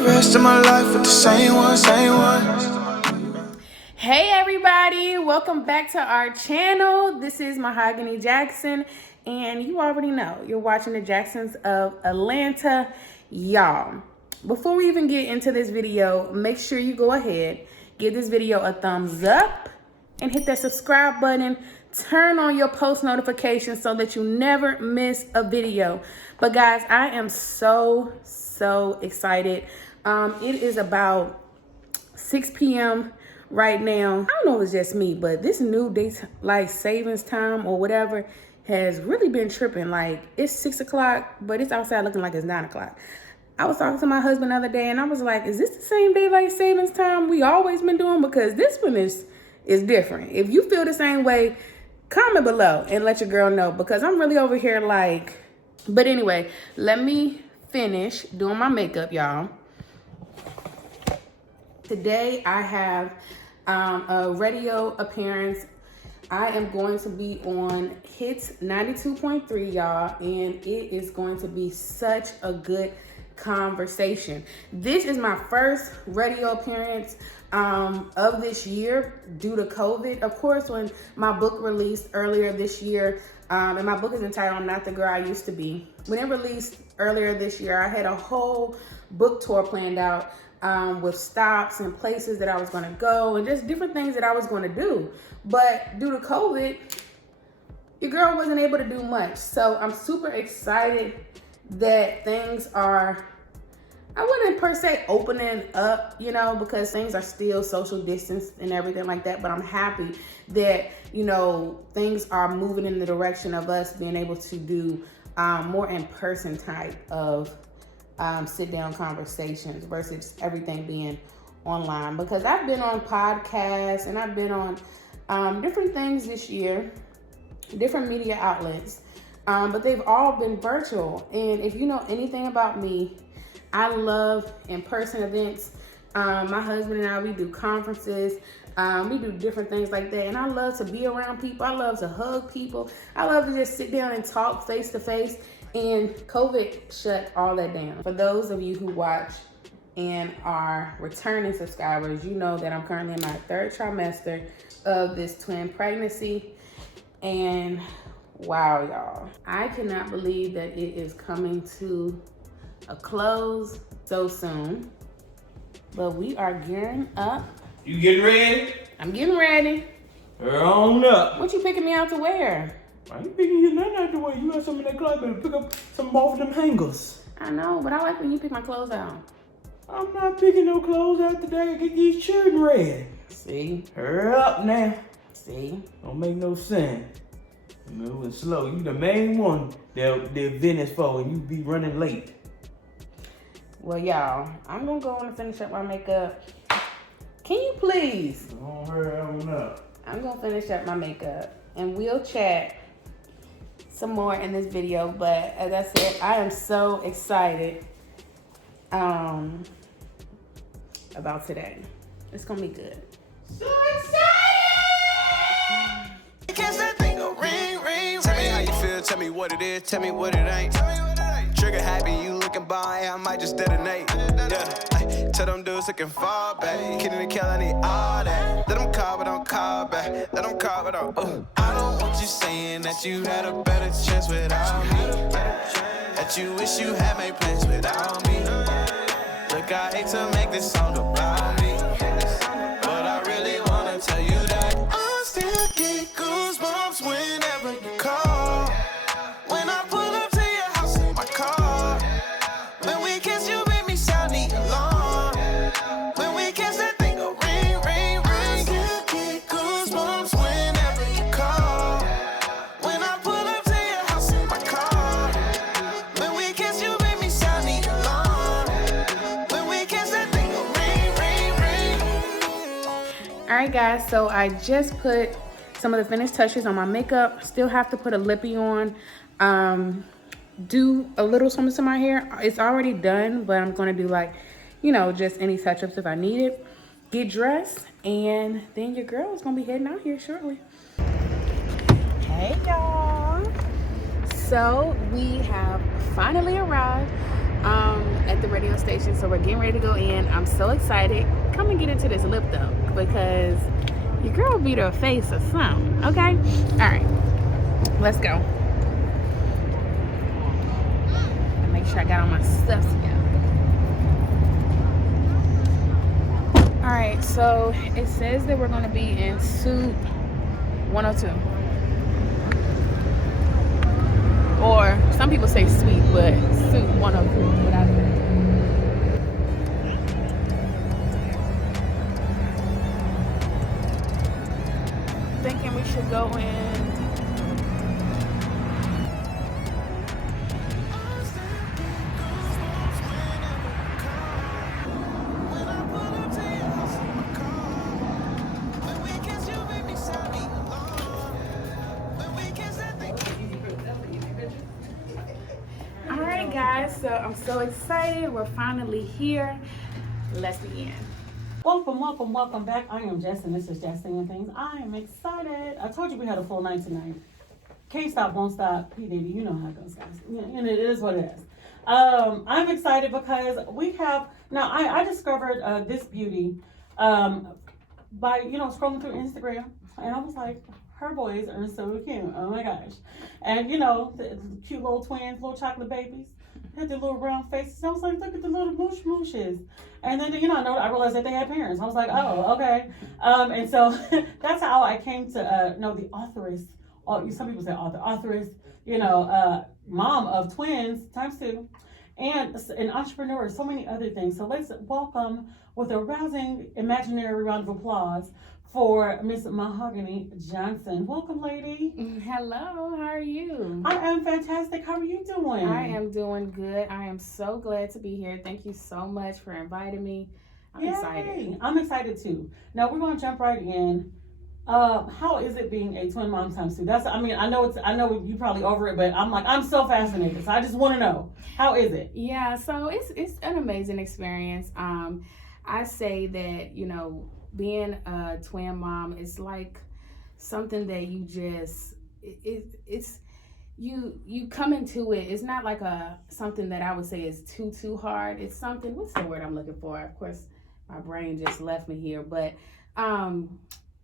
the rest of my life with the same one, same one. Hey everybody, welcome back to our channel. This is MaHogany Jackson, and you already know you're watching the Jacksons of Atlanta. Y'all, before we even get into this video, make sure you go ahead, give this video a thumbs up, and hit that subscribe button. Turn on your post notifications so that you never miss a video. But guys, I am so excited. It is about 6 p.m. right now. I don't know if it's just me, but this new daylight savings time or whatever has really been tripping. Like, it's 6 o'clock, but it's outside looking like it's 9 o'clock. I was talking to my husband the other day, and I was like, is this the same daylight savings time we always been doing? Because this one is different. If you feel the same way, comment below and let your girl know, because I'm really over here like, but anyway, let me finish doing my makeup, y'all. Today I have a radio appearance. I am going to be on Hits 92.3, y'all, and it is going to be such a good conversation. This is my first radio appearance of this year due to COVID. Of course, when my book released earlier this year, and my book is entitled I'm Not the Girl I Used to Be. When it released earlier this year, I had a whole book tour planned out with stops and places that I was going to go and just different things that I was going to do. But due to COVID, your girl wasn't able to do much. So I'm super excited that things are, I wouldn't per se opening up, you know, because things are still social distance and everything like that. But I'm happy that, you know, things are moving in the direction of us being able to do more in-person type of sit-down conversations versus everything being online. Because I've been on podcasts and I've been on different things this year, different media outlets, but they've all been virtual. And if you know anything about me, I love in-person events. My husband and I, we do conferences. We do different things like that. And I love to be around people. I love to hug people. I love to just sit down and talk face to face. And COVID shut all that down. For those of you who watch and are returning subscribers, you know that I'm currently in my 3rd trimester of this twin pregnancy. And wow, y'all, I cannot believe that it is coming to a close so soon. But we are gearing up. You getting ready? I'm getting ready. We're on up. What you picking me out to wear? I ain't picking you nothing out the way. You got some in that closet, better pick up some off them hangers. I know, but I like when you pick my clothes out. I'm not picking no clothes out today. Get these children ready. See? Hurry up now. See? Don't make no sense. Moving slow. You the main one that the event is for, and you be running late. Well, y'all, I'm gonna go on and finish up my makeup. Can you please? Oh, hurry on up. I'm gonna finish up my makeup, and we'll chat some more in this video. But as I said, I am so excited about today. It's gonna be good. So excited! Tell me how you feel, tell me what it is, tell me what it ain't. Trigger happy, you looking by, I might just detonate. Yeah, tell them dudes looking far back. Kidding the kill, I need all that. Let them call, but don't call back. Let them call, but don't. I don't want you saying that you had a better chance without me. That you wish you had made plans without me. Look, I hate to make this song about me, but I really wanna tell you that I still get goosebumps whenever you call. When I pull up to your house in my car. When we kiss, you make me sound the alarm. When we kiss, that thing go ring, ring, ring. Still get goosebumps whenever you call. When I pull up to your house in my car. When we kiss, you make me sound the alarm. When we kiss, that thing go ring, ring, ring. All right, guys, so I just put some of the finished touches on my makeup. Still have to put a lippy on. Do a little something to my hair. It's already done, but I'm gonna do, like, you know, just any touch-ups if I need it. Get dressed, and then your girl is gonna be heading out here shortly. Hey, y'all. So we have finally arrived at the radio station. So we're getting ready to go in. I'm so excited. Come and get into this lip though, because your girl beat her face or something. Okay? Alright. Let's go. And make sure I got all my stuff together. Alright, so it says that we're gonna be in suit 102. Or some people say suite, but suit 102 is what I say. Thinking we should go in. Alright guys, so I'm so excited. We're finally here. Let's begin. Welcome back. I am Jess, and this is Jess Saying Things. I am excited. I told you we had a full night tonight. Can't stop, won't stop. P. Diddy, you know how it goes, guys. And it is what it is. I'm excited because we have, now I discovered this beauty by, scrolling through Instagram. And I was like, her boys are so cute. Oh my gosh. And, the cute little twins, little chocolate babies. Had their little round faces. I was like, look at the little mooshes. And then, I realized that they had parents. I was like, oh, okay. And so that's how I came to know the authoress. Some people say authoress, mom of twins, ×2, and an entrepreneur, so many other things. So let's welcome with a rousing imaginary round of applause for Miss MaHogany Johnson. Welcome, lady. Hello, how are you? I am fantastic. How are you doing? I am doing good. I am so glad to be here. Thank you so much for inviting me. I'm excited. I'm excited too. Now we're going to jump right in. How is it being a twin mom ×2? I know you probably over it, but I'm so fascinated. So I just want to know, how is it? Yeah, so it's an amazing experience. I say that, being a twin mom is like something that you just you come into it. It's not like something that I would say is too hard. It's something, what's the word I'm looking for? Of course, my brain just left me here, but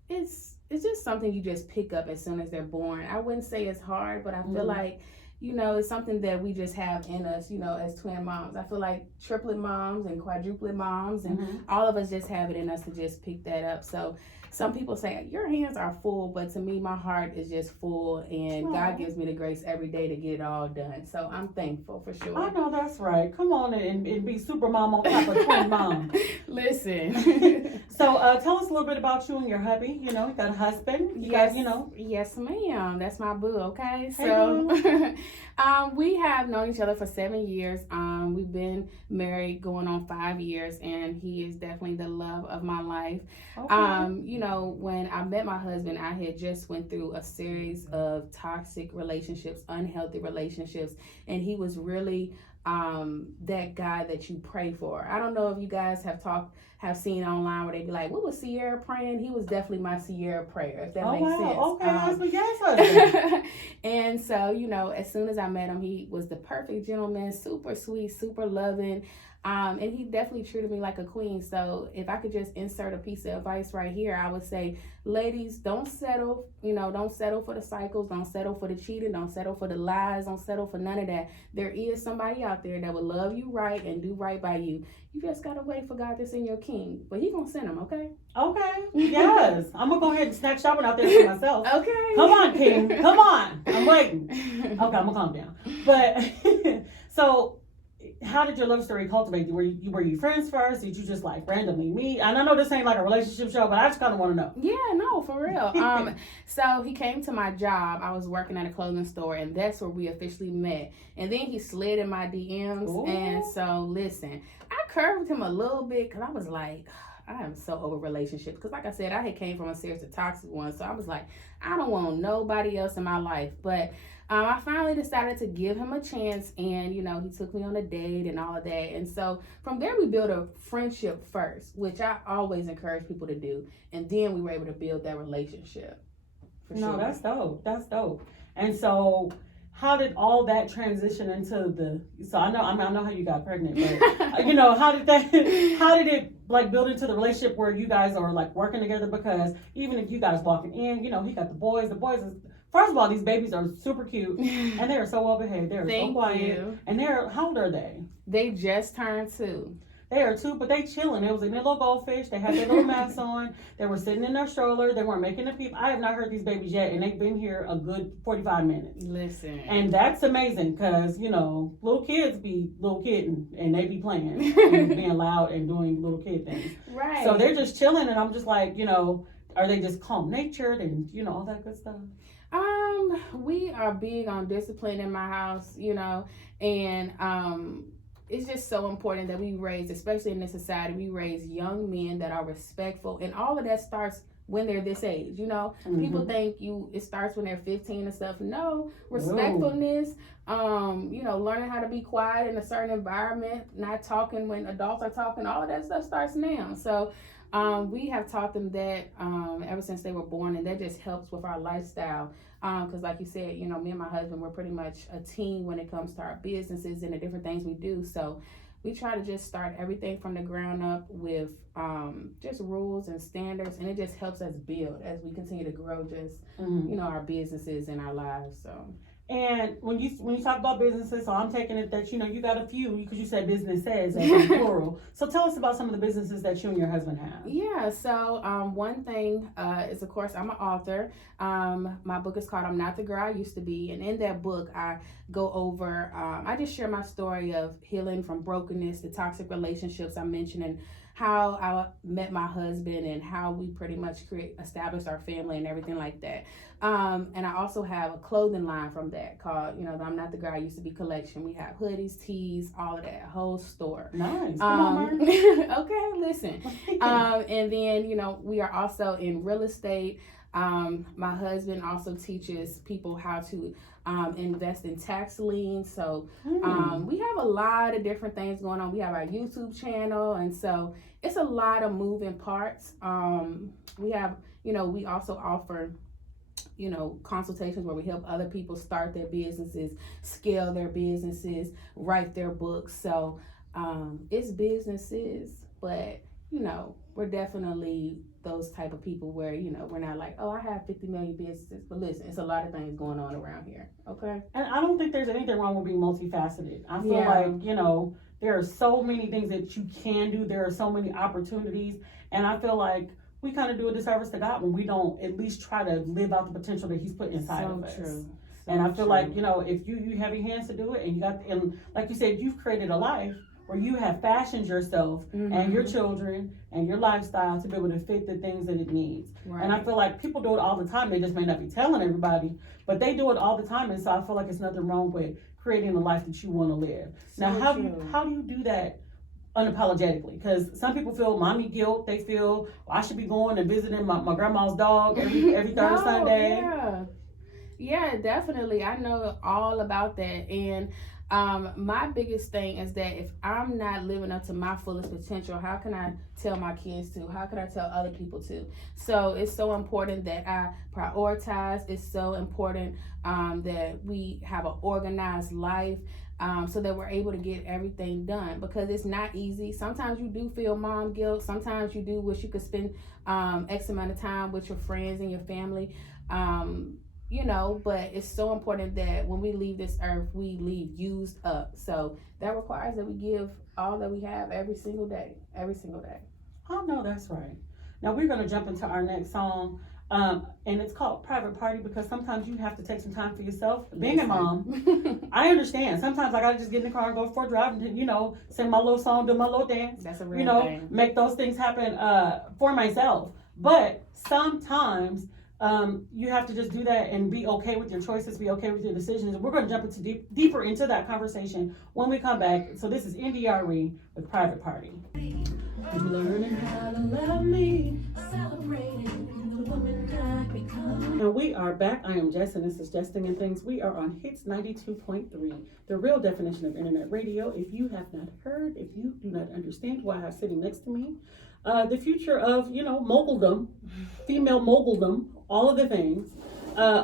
it's just something you just pick up as soon as they're born. I wouldn't say it's hard, but I feel like it's something that we just have in us, as twin moms. I feel like triplet moms and quadruplet moms, and all of us just have it in us to just pick that up. So some people say your hands are full, but to me, my heart is just full, and God gives me the grace every day to get it all done. So I'm thankful for sure. I know that's right. Come on and be super mom on top of twin mom. Listen. So tell us a little bit about you and your hubby. You got a husband. Yes, ma'am. That's my boo. Okay. Hey, so boo. we have known each other for 7 years. We've been married going on 5 years, and he is definitely the love of my life. Okay. When I met my husband, I had just went through a series of toxic relationships, unhealthy relationships, and he was really that guy that you pray for. I don't know if you guys have seen online where they be like, what was Sierra praying? He was definitely my Sierra prayer, if that makes sense. Okay, husband, yes. And so, as soon as I met him, he was the perfect gentleman, super sweet, super loving. And he definitely treated me like a queen. So if I could just insert a piece of advice right here, I would say, ladies, don't settle. Don't settle for the cycles. Don't settle for the cheating. Don't settle for the lies. Don't settle for none of that. There is somebody out there that will love you right and do right by you. You just got to wait for God to send your king. But he going to send him, okay? Okay, yes. I'm going to go ahead and snack shopping out there for myself. Okay. Come on, king. Come on. I'm waiting. Okay, I'm going to calm down. But, so how did your love story cultivate? Were you friends first? Did you just randomly meet? And I know this ain't like a relationship show, but I just kind of want to know. Yeah, no, for real. So he came to my job. I was working at a clothing store, and that's where we officially met. And then he slid in my DMs. Ooh. And so listen, I curved him a little bit because I was like, I am so over relationships. Because like I said, I had came from a series of toxic ones. So I was like, I don't want nobody else in my life. But I finally decided to give him a chance, and he took me on a date and all of that. And so from there we built a friendship first, which I always encourage people to do, and then we were able to build that relationship. No, that's dope. And so how did all that transition into so I know how you got pregnant, but you know, how did it like build into the relationship where you guys are like working together? Because even if you guys walking in, you know, he got the boys is, first of all, these babies are super cute and they are so well behaved. They're so quiet. And how old are they? They just turned 2. They are 2, but they chilling. It was in their little goldfish. They had their little masks on. They were sitting in their stroller. They weren't making a peep. I have not heard these babies yet, and they've been here a good 45 minutes. Listen. And that's amazing because, you know, little kids be little kidding, and they be playing and being loud and doing little kid things. Right. So they're just chilling, and I'm just like, you know, are they just calm-natured and, you know, all that good stuff? We are big on discipline in my house, you know, and it's just so important that we raise, especially in this society, we raise young men that are respectful, and all of that starts when they're this age, you know. People think it starts when they're 15 and stuff. No, respectfulness, you know, learning how to be quiet in a certain environment, not talking when adults are talking, all of that stuff starts now. So we have taught them that ever since they were born, and that just helps with our lifestyle. Because like you said, you know, me and my husband, we're pretty much a team when it comes to our businesses and the different things we do. So we try to just start everything from the ground up with just rules and standards, and it just helps us build as we continue to grow just, you know, our businesses and our lives. So. And when you talk about businesses, so I'm taking it that, you know, you got a few, because you said businesses as plural. So tell us about some of the businesses that you and your husband have. Yeah, so one thing is, of course, I'm an author. My book is called I'm Not the Girl I Used to Be. And in that book, I go over, I just share my story of healing from brokenness, the toxic relationships I mentioned, and how I met my husband and how we pretty much established our family and everything like that. And I also have a clothing line from that called, you know, the I'm Not the Girl I Used to Be collection. We have hoodies, tees, all of that, whole store. Nice. Come on, man. Okay, listen. And then, you know, we are also in real estate. My husband also teaches people how to invest in tax liens. So we have a lot of different things going on. We have our YouTube channel, and so it's a lot of moving parts. We have, you know, we also offer, you know, consultations where we help other people start their businesses, scale their businesses, write their books. So it's businesses, but, you know, we're definitely those type of people where, you know, we're not like, oh, I have 50 million businesses. But listen, it's a lot of things going on around here. Okay. And I don't think there's anything wrong with being multifaceted. I feel like, you know, there are so many things that you can do. There are so many opportunities. And I feel like we kind of do a disservice to God when we don't at least try to live out the potential that He's put inside of us. True. And I feel like, you know, if you have your hands to do it, and you got, and like you said, you've created a life where you have fashioned yourself and your children and your lifestyle to be able to fit the things that it needs. Right. And I feel like people do it all the time. They just may not be telling everybody, but they do it all the time. And so I feel like it's nothing wrong with creating the life that you want to live. So now, how do you do that unapologetically? Because some people feel mommy guilt. They feel, I should be going and visiting my grandma's dog every third Sunday. Yeah, definitely. I know all about that. And my biggest thing is that if I'm not living up to my fullest potential, how can I tell my kids to? How can I tell other people to? So it's so important that I prioritize. It's so important that we have an organized life so that we're able to get everything done, because it's not easy. Sometimes you do feel mom guilt. Sometimes you do wish you could spend X amount of time with your friends and your family. You know, but it's so important that when we leave this earth, we leave used up. So that requires that we give all that we have every single day. Oh, no, that's right. Now we're going to jump into our next song. And it's called Private Party, because sometimes you have to take some time for yourself. Being a mom, I understand. Sometimes I got to just get in the car and go for a drive and, you know, sing my little song, do my little dance. That's a real thing. Make those things happen for myself. But sometimes you have to just do that and be okay with your choices, be okay with your decisions. We're going to jump into deeper into that conversation when we come back. So this is NDRE with Private Party. Learning how to love me, celebrating the woman I become. And we are back. I am Jess, and this is Jesting and Things. We are on Hits 92.3, the real definition of internet radio. If you have not heard, if you do not understand who I have sitting next to me, the future of, you know, moguldom, female moguldom, all of the things.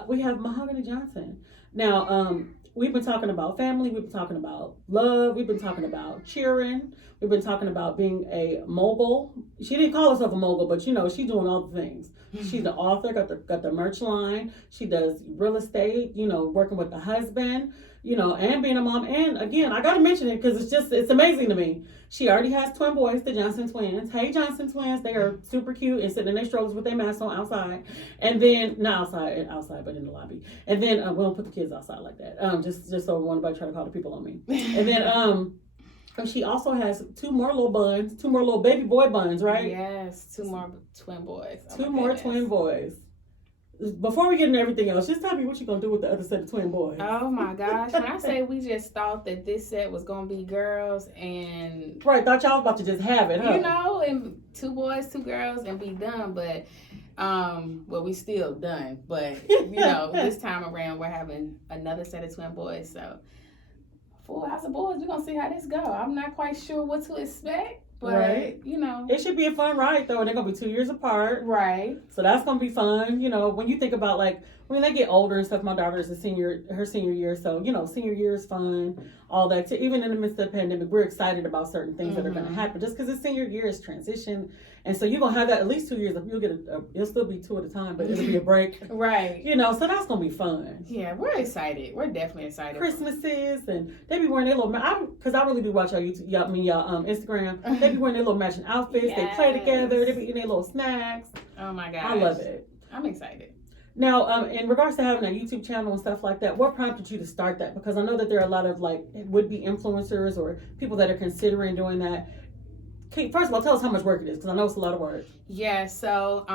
We have MaHogany Johnson. Now, we've been talking about family. We've been talking about love. We've been talking about cheering. We've been talking about being a mogul. She didn't call herself a mogul, but you know, she's doing all the things. She's the author, got the merch line. She does real estate, you know, working with the husband, you know, and being a mom. And again, I got to mention it because it's amazing to me. She already has twin boys, the Johnson twins. Hey, Johnson twins. They are super cute and sitting in their strollers with their masks on outside. And then, not outside, but in the lobby. And then, we don't put the kids outside like that. Just so nobody try to call the people on me. And then, she also has two more little baby boy buns, right? Yes, two more twin boys. Oh, two more twin boys. Before we get into everything else, just tell me what you're going to do with the other set of twin boys. Oh my gosh. When I say we just thought that this set was going to be girls and... Right, thought y'all was about to just have it, huh? You know, and 2 boys, 2 girls and be done. But, well, we still done. But, you know, this time around we're having another set of twin boys. So, full house of boys, we're going to see how this go. I'm not quite sure what to expect. But, right. You know. It should be a fun ride, though. And they're going to be 2 years apart. Right. So that's going to be fun. You know, when you think about, like, when they get older and stuff, my daughter's her senior year. So, you know, senior year is fun, all that. Even in the midst of the pandemic, we're excited about certain things that are going to happen. Just because it's senior year is transition. And so you're going to have that at least 2 years. It'll still be 2 at a time, but it'll be a break. Right. You know, so that's going to be fun. Yeah, we're excited. We're definitely excited. Christmases, and they be wearing their little, because I really do watch y'all YouTube, y'all Instagram. They be wearing their little matching outfits. Yes. They play together. They be eating their little snacks. Oh my gosh. I love it. I'm excited. Now, in regards to having a YouTube channel and stuff like that, what prompted you to start that? Because I know that there are a lot of like would-be influencers or people that are considering doing that. First of all, tell us how much work it is, because I know it's a lot of work. Yeah, so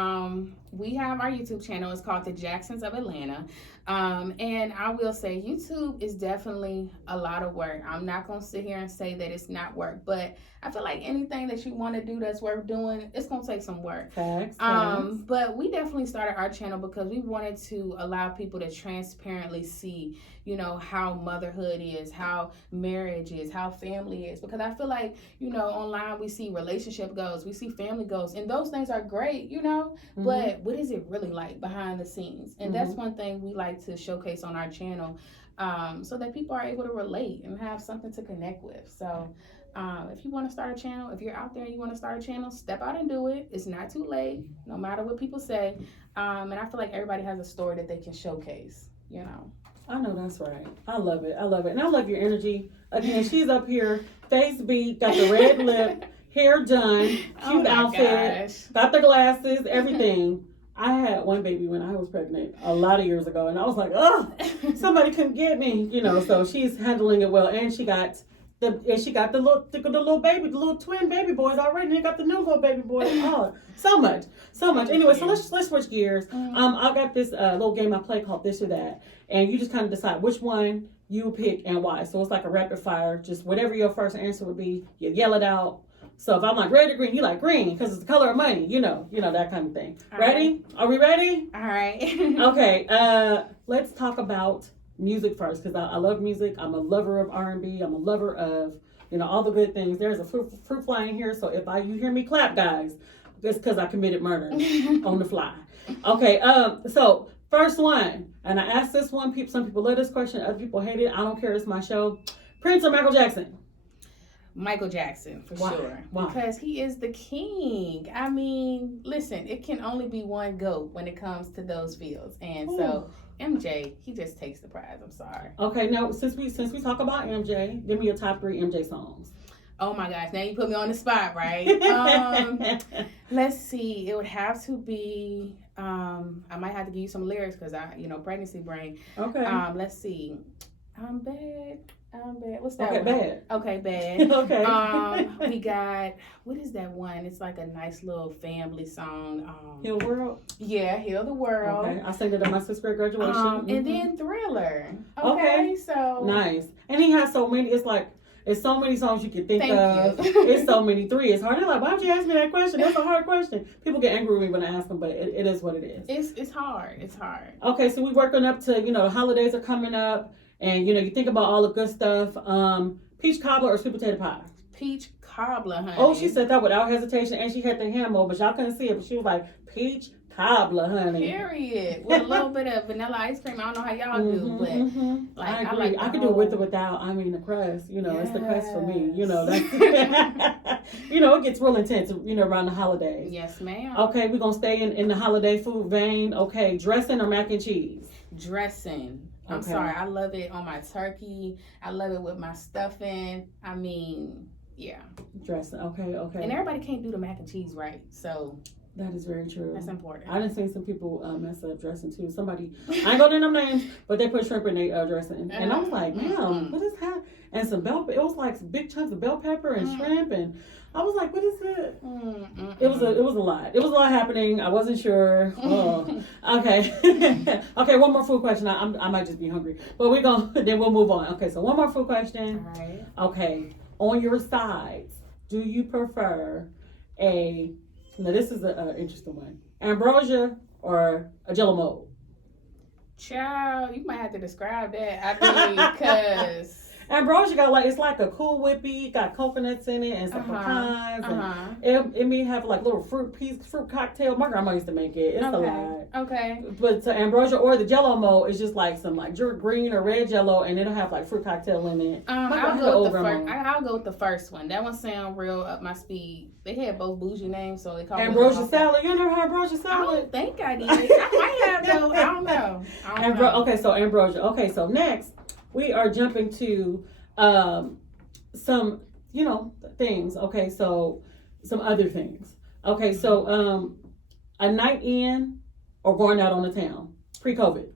we have our YouTube channel. It's called The Jacksons of Atlanta. And I will say YouTube is definitely a lot of work. I'm not going to sit here and say that it's not work, but I feel like anything that you want to do that's worth doing, it's going to take some work. Thanks. But we definitely started our channel because we wanted to allow people to transparently see, you know, how motherhood is, how marriage is, how family is. Because I feel like, you know, online we see relationship goals, we see family goals, and those things are great, you know, but what is it really like behind the scenes? And that's one thing we like to showcase on our channel, so that people are able to relate and have something to connect with. So if you want to start a channel, if you're out there and you want to start a channel, step out and do it. It's not too late, no matter what people say. And I feel like everybody has a story that they can showcase, you know. I know that's right. I love it. And I love your energy. Again, she's up here, face beat, got the red lip, hair done, cute outfit, got the glasses, everything. I had one baby when I was pregnant a lot of years ago, and I was like, oh, somebody come get me, you know. So she's handling it well, and she got the little twin baby boys already. And they got the new little baby boys. Oh, so much. Anyway, so let's switch gears. I got this little game I play called This or That, and you just kind of decide which one you pick and why. So it's like a rapid fire. Just whatever your first answer would be, you yell it out. So if I'm like red or green, you like green because it's the color of money, you know, that kind of thing. All ready? Right. Are we ready? All right. Okay. Let's talk about music first, because I love music. I'm a lover of R&B. I'm a lover of, you know, all the good things. There's a fruit fly in here, so if you hear me clap, guys, it's because I committed murder on the fly. Okay. So first one, and I asked this one. Some people love this question. Other people hate it. I don't care. It's my show. Prince or Michael Jackson? Michael Jackson, for sure. Why? Because he is the king. I mean, listen, it can only be one GOAT when it comes to those fields. And so MJ, he just takes the prize. I'm sorry. Okay, now since we talk about MJ, give me your top 3 MJ songs. Oh my gosh, now you put me on the spot, right? Let's see. It would have to be I might have to give you some lyrics because pregnancy brain. Okay. Let's see. I'm bad. What's that one? Bad. Okay, bad. Okay. We got, what is that one? It's like a nice little family song. Heal the World? Yeah, Heal the World. Okay. I sang it at my 6th grade graduation. And then Thriller. Okay. So. Nice. And he has so many, it's so many songs you can think of. It's so many. 3 is hard. They're like, why don't you ask me that question? That's a hard question. People get angry with me when I ask them, but it is what it is. It's hard. It's hard. Okay, so we're working up to, the holidays are coming up. And, you think about all the good stuff. Peach cobbler or sweet potato pie? Peach cobbler, honey. Oh, she said that without hesitation. And she had the hand mode, but y'all couldn't see it. But she was like, peach cobbler, honey. Period. With a little bit of vanilla ice cream. I don't know how y'all do, but like I I agree. like I could do with or without. I mean, the crust. You know, it's the crust for me. You know, that's, you know, it gets real intense. You know, around the holidays. Yes, ma'am. Okay, we're gonna stay in the holiday food vein. Okay, dressing or mac and cheese? Dressing. I'm Okay. sorry. I love it on my turkey. I love it with my stuffing. I mean, yeah. Dressing. Okay. And everybody can't do the mac and cheese right, so That is very true. that's important. I done seen some people mess up dressing too. Somebody, I ain't gonna name them names, but they put shrimp in their dressing, and I was like, "Damn, what is that?" And some bell. It was like big chunks of bell pepper and shrimp, and I was like, "What is it?" It was a lot. It was a lot happening. I wasn't sure. Oh, okay, okay. One more food question. I might just be hungry, but then we'll move on. Okay, so one more food question. All right. Okay, on your sides, do you prefer now this is an interesting one. Ambrosia or a Jello mold? Child, you might have to describe that. I mean, because Ambrosia got it's like a Cool Whippy, got coconuts in it and some pecans. And it may have like little fruit cocktail. My grandma used to make it. It's a lot. Okay. But the Ambrosia or the Jello mold is just like some like green or red Jello, and it'll have like fruit cocktail in it. I'll go with the first one. That one sound real up my speed. They had both bougie names, so they call it Ambrosia salad. You never had ambrosia I salad? don't think I did. I might have though. I don't know. Okay, so ambrosia. Okay, so next we are jumping to some things. Okay, so some other things. Okay, so a night in or going out on the town pre-COVID.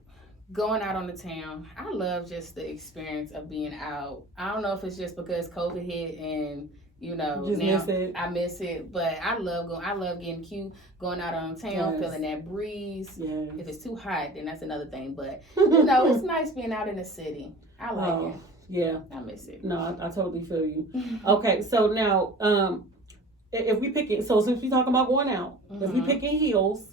Going out on the town. I love just the experience of being out. I don't know if it's just because COVID hit and I miss it, but I love getting cute, going out on town, feeling that breeze. Yes. If it's too hot, then that's another thing. But it's nice being out in the city. I like it. Yeah, I miss it. No, I totally feel you. Okay, so now if we picking, so since we talking about going out, if we picking heels,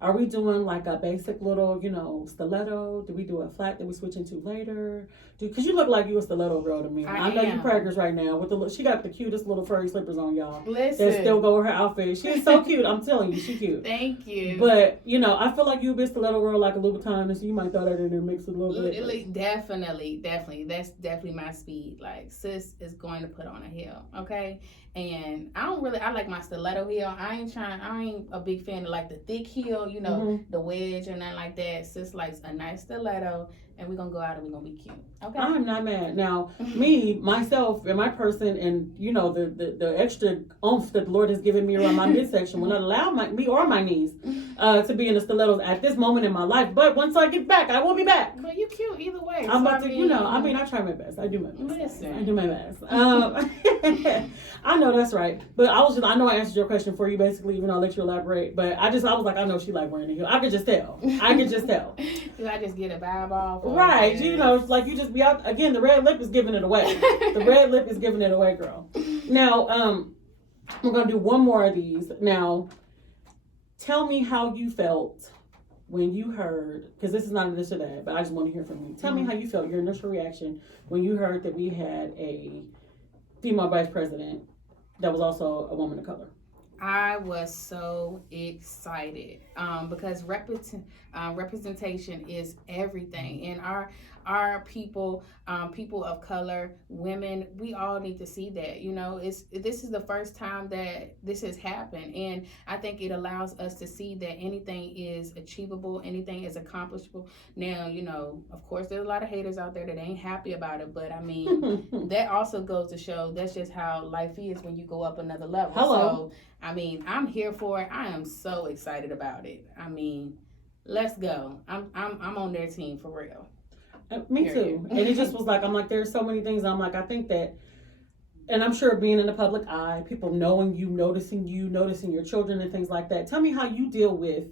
are we doing like a basic little, stiletto? Do we do a flat that we switch into later? Because you look like you a stiletto girl to me. I know you preggers right now with she got the cutest little furry slippers on, y'all. Listen, that still go with her outfit. She's so cute. I'm telling you, she cute. Thank you. But I feel like you a bit stiletto girl, like a Louboutin, and so you might throw that in there, mix it a little bit. Definitely. That's definitely my speed. Like sis is going to put on a heel, okay? And I like my stiletto heel. I ain't a big fan of like the thick heel, the wedge and nothing like that. Sis likes a nice stiletto, and we're gonna go out and we're gonna be cute. Okay. I'm not mad. Now, me, myself, and my person, and the extra oomph that the Lord has given me around my midsection will not allow me or my knees to be in the stilettos at this moment in my life. But once I get back, I will be back. But you cute either way. I'm about to, I try my best. I do my best. Listen. I do my best. I know that's right. But I know I answered your question for you basically, even though I let you elaborate. But I was like, I know she like wearing the heel. I could just tell. Do I just get a vibe off? Right. It's like you just be out. Again, the red lip is giving it away. The red lip is giving it away, girl. Now, we're going to do one more of these. Now, tell me how you felt when you heard, because this is not this or that, but I just want to hear from you. Tell me how you felt, your initial reaction when you heard that we had a female vice president that was also a woman of color. I was so excited because representation is everything, and our people, people of color, women, we all need to see that. This is the first time that this has happened, and I think it allows us to see that anything is achievable, anything is accomplishable. Now, of course, there's a lot of haters out there that ain't happy about it, but I mean, that also goes to show that's just how life is when you go up another level. Hello. So, I mean, I'm here for it. I am so excited about it. I mean, let's go. I'm on their team for real. Me too. And it just was like, I'm like, there's so many things. I'm like, I think that, and I'm sure being in the public eye, people knowing you, noticing your children and things like that. Tell me how you deal with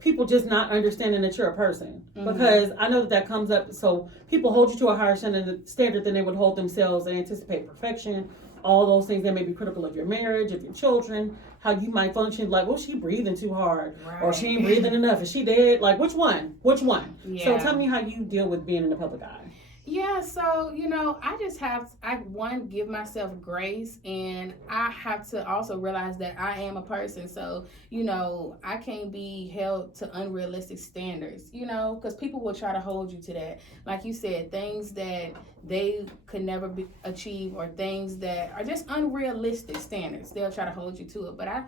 people just not understanding that you're a person. Because I know that comes up. So people hold you to a higher standard than they would hold themselves and anticipate perfection. All those things that may be critical of your marriage, of your children, how you might function. Like, well, she breathing too hard, right. Or she ain't breathing enough. Is she dead? Like, which one? Yeah. So tell me how you deal with being in the public eye. Yeah, so I give myself grace, and I have to also realize that I am a person. So, I can't be held to unrealistic standards, because people will try to hold you to that. Like you said, things that they could never achieve, or things that are just unrealistic standards. They'll try to hold you to it. But I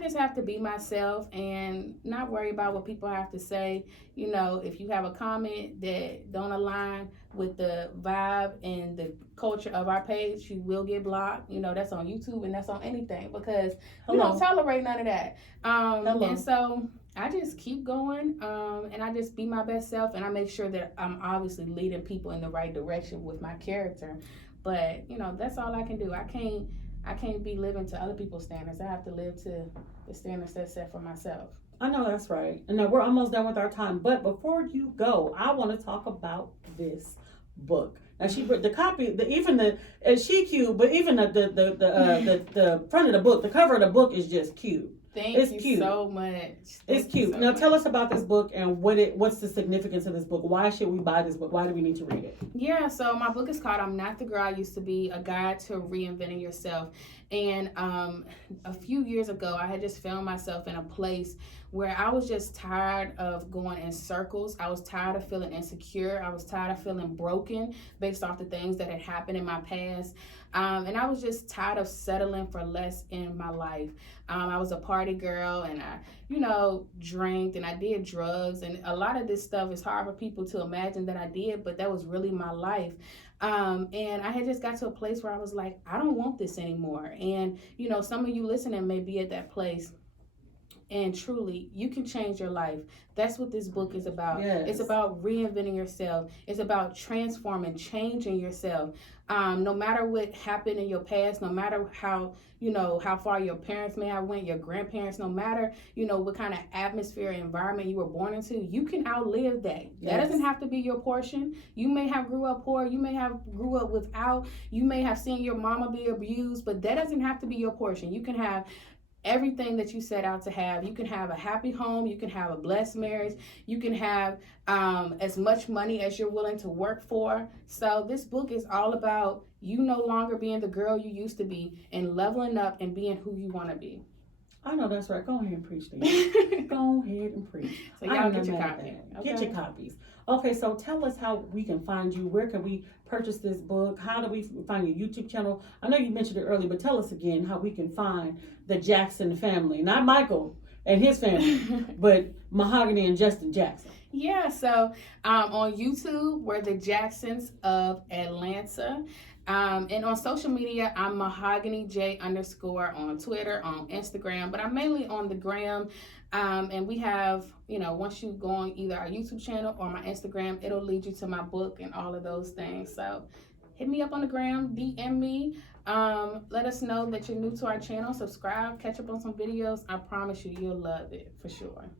just have to be myself and not worry about what people have to say. If you have a comment that don't align with the vibe and the culture of our page, you will get blocked. That's on YouTube and that's on anything, because we don't tolerate none of that. And so I just keep going, and I just be my best self, and I make sure that I'm obviously leading people in the right direction with my character. But that's all I can do. I can't be living to other people's standards. I have to live to the standards that's set for myself. I know that's right. And now we're almost done with our time. But before you go, I want to talk about this book. Now she the copy, she cute, but even the front of the book, the cover of the book is just cute. Thank you so much. It's cute. Now tell us about this book and what's the significance of this book. Why should we buy this book? Why do we need to read it? Yeah, so my book is called I'm Not the Girl I Used to Be, A Guide to Reinventing Yourself. And a few years ago, I had just found myself in a place where I was just tired of going in circles. I was tired of feeling insecure. I was tired of feeling broken based off the things that had happened in my past. And I was just tired of settling for less in my life. I was a party girl, and I, drank, and I did drugs. And a lot of this stuff is hard for people to imagine that I did, but that was really my life. And I had just got to a place where I was like, I don't want this anymore. And, some of you listening may be at that place. And truly, you can change your life. That's what this book is about. Yes. It's about reinventing yourself. It's about transforming, changing yourself. No matter what happened in your past, no matter how far your parents may have went, your grandparents, no matter, what kind of atmosphere and environment you were born into, you can outlive that. Yes. That doesn't have to be your portion. You may have grew up poor. You may have grew up without. You may have seen your mama be abused, but that doesn't have to be your portion. You can have everything that you set out to have. You can have a happy home. You can have a blessed marriage. You can have as much money as you're willing to work for. So this book is all about you no longer being the girl you used to be and leveling up and being who you want to be. I know that's right. Go ahead and preach, then. Go ahead and preach. So y'all get your copy. Okay? Get your copies. Okay, so tell us how we can find you. Where can we purchase this book? How do we find your YouTube channel? I know you mentioned it earlier, but tell us again how we can find the Jackson family. Not Michael and his family, but MaHogany and Justin Jackson. Yeah, so on YouTube, we're the Jacksons of Atlanta. And on social media, I'm MaHoganyJ_ on Twitter, on Instagram, but I'm mainly on the gram. And we have, once you go on either our YouTube channel or my Instagram, it'll lead you to my book and all of those things. So hit me up on the gram, DM me. Let us know that you're new to our channel. Subscribe, catch up on some videos. I promise you'll love it for sure.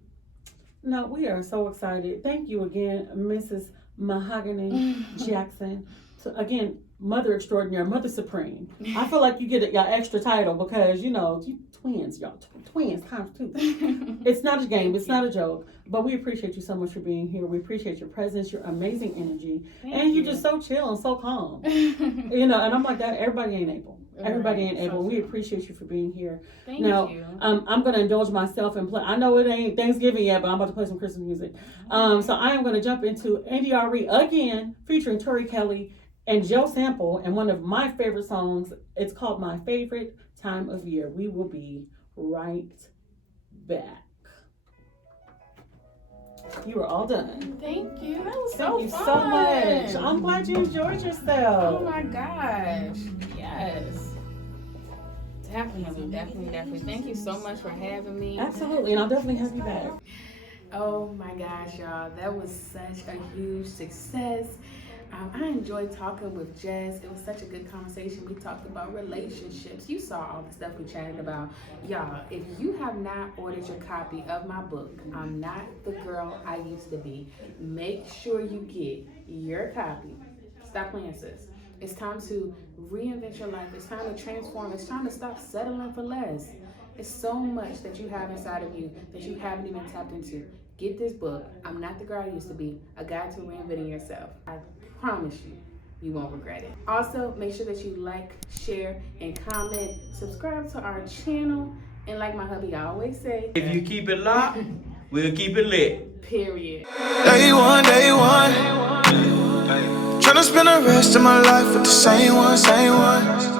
No, we are so excited. Thank you again, Mrs. MaHogany Jackson. So again, Mother Extraordinaire, Mother Supreme. I feel like you get your extra title because, you twins, y'all. Twins times two. It's not a game. It's not a joke. But we appreciate you so much for being here. We appreciate your presence, your amazing energy. And you're just so chill and so calm. And I'm like that. Everybody ain't able. Everybody ain't able. We appreciate you for being here. Thank you. I'm going to indulge myself and play. I know it ain't Thanksgiving yet, but I'm about to play some Christmas music. So I am going to jump into NDRE again, featuring Tori Kelly and Joe Sample, and one of my favorite songs. It's called My Favorite Time of Year. We will be right back. You are all done. Thank you. That was Thank you fun. so much. I'm glad you enjoyed yourself. Oh my gosh. Yes. Definitely. Thank you so much for having me. Absolutely, and I'll definitely have you back. Oh my gosh, y'all. That was such a huge success. I enjoyed talking with Jess. It was such a good conversation. We talked about relationships. You saw all the stuff we chatted about. Y'all, if you have not ordered your copy of my book, I'm Not the Girl I Used to Be, make sure you get your copy. Stop playing, sis. It's time to reinvent your life. It's time to transform. It's time to stop settling for less. It's so much that you have inside of you that you haven't even tapped into. Get this book, I'm Not the Girl I Used to Be, A Guide to Reinventing Yourself. I promise you, you won't regret it. Also, make sure that you like, share, and comment. Subscribe to our channel. And like my hubby always say, If you keep it locked, we'll keep it lit. period. Day one, tryna spend the rest of my life with the same one, same one.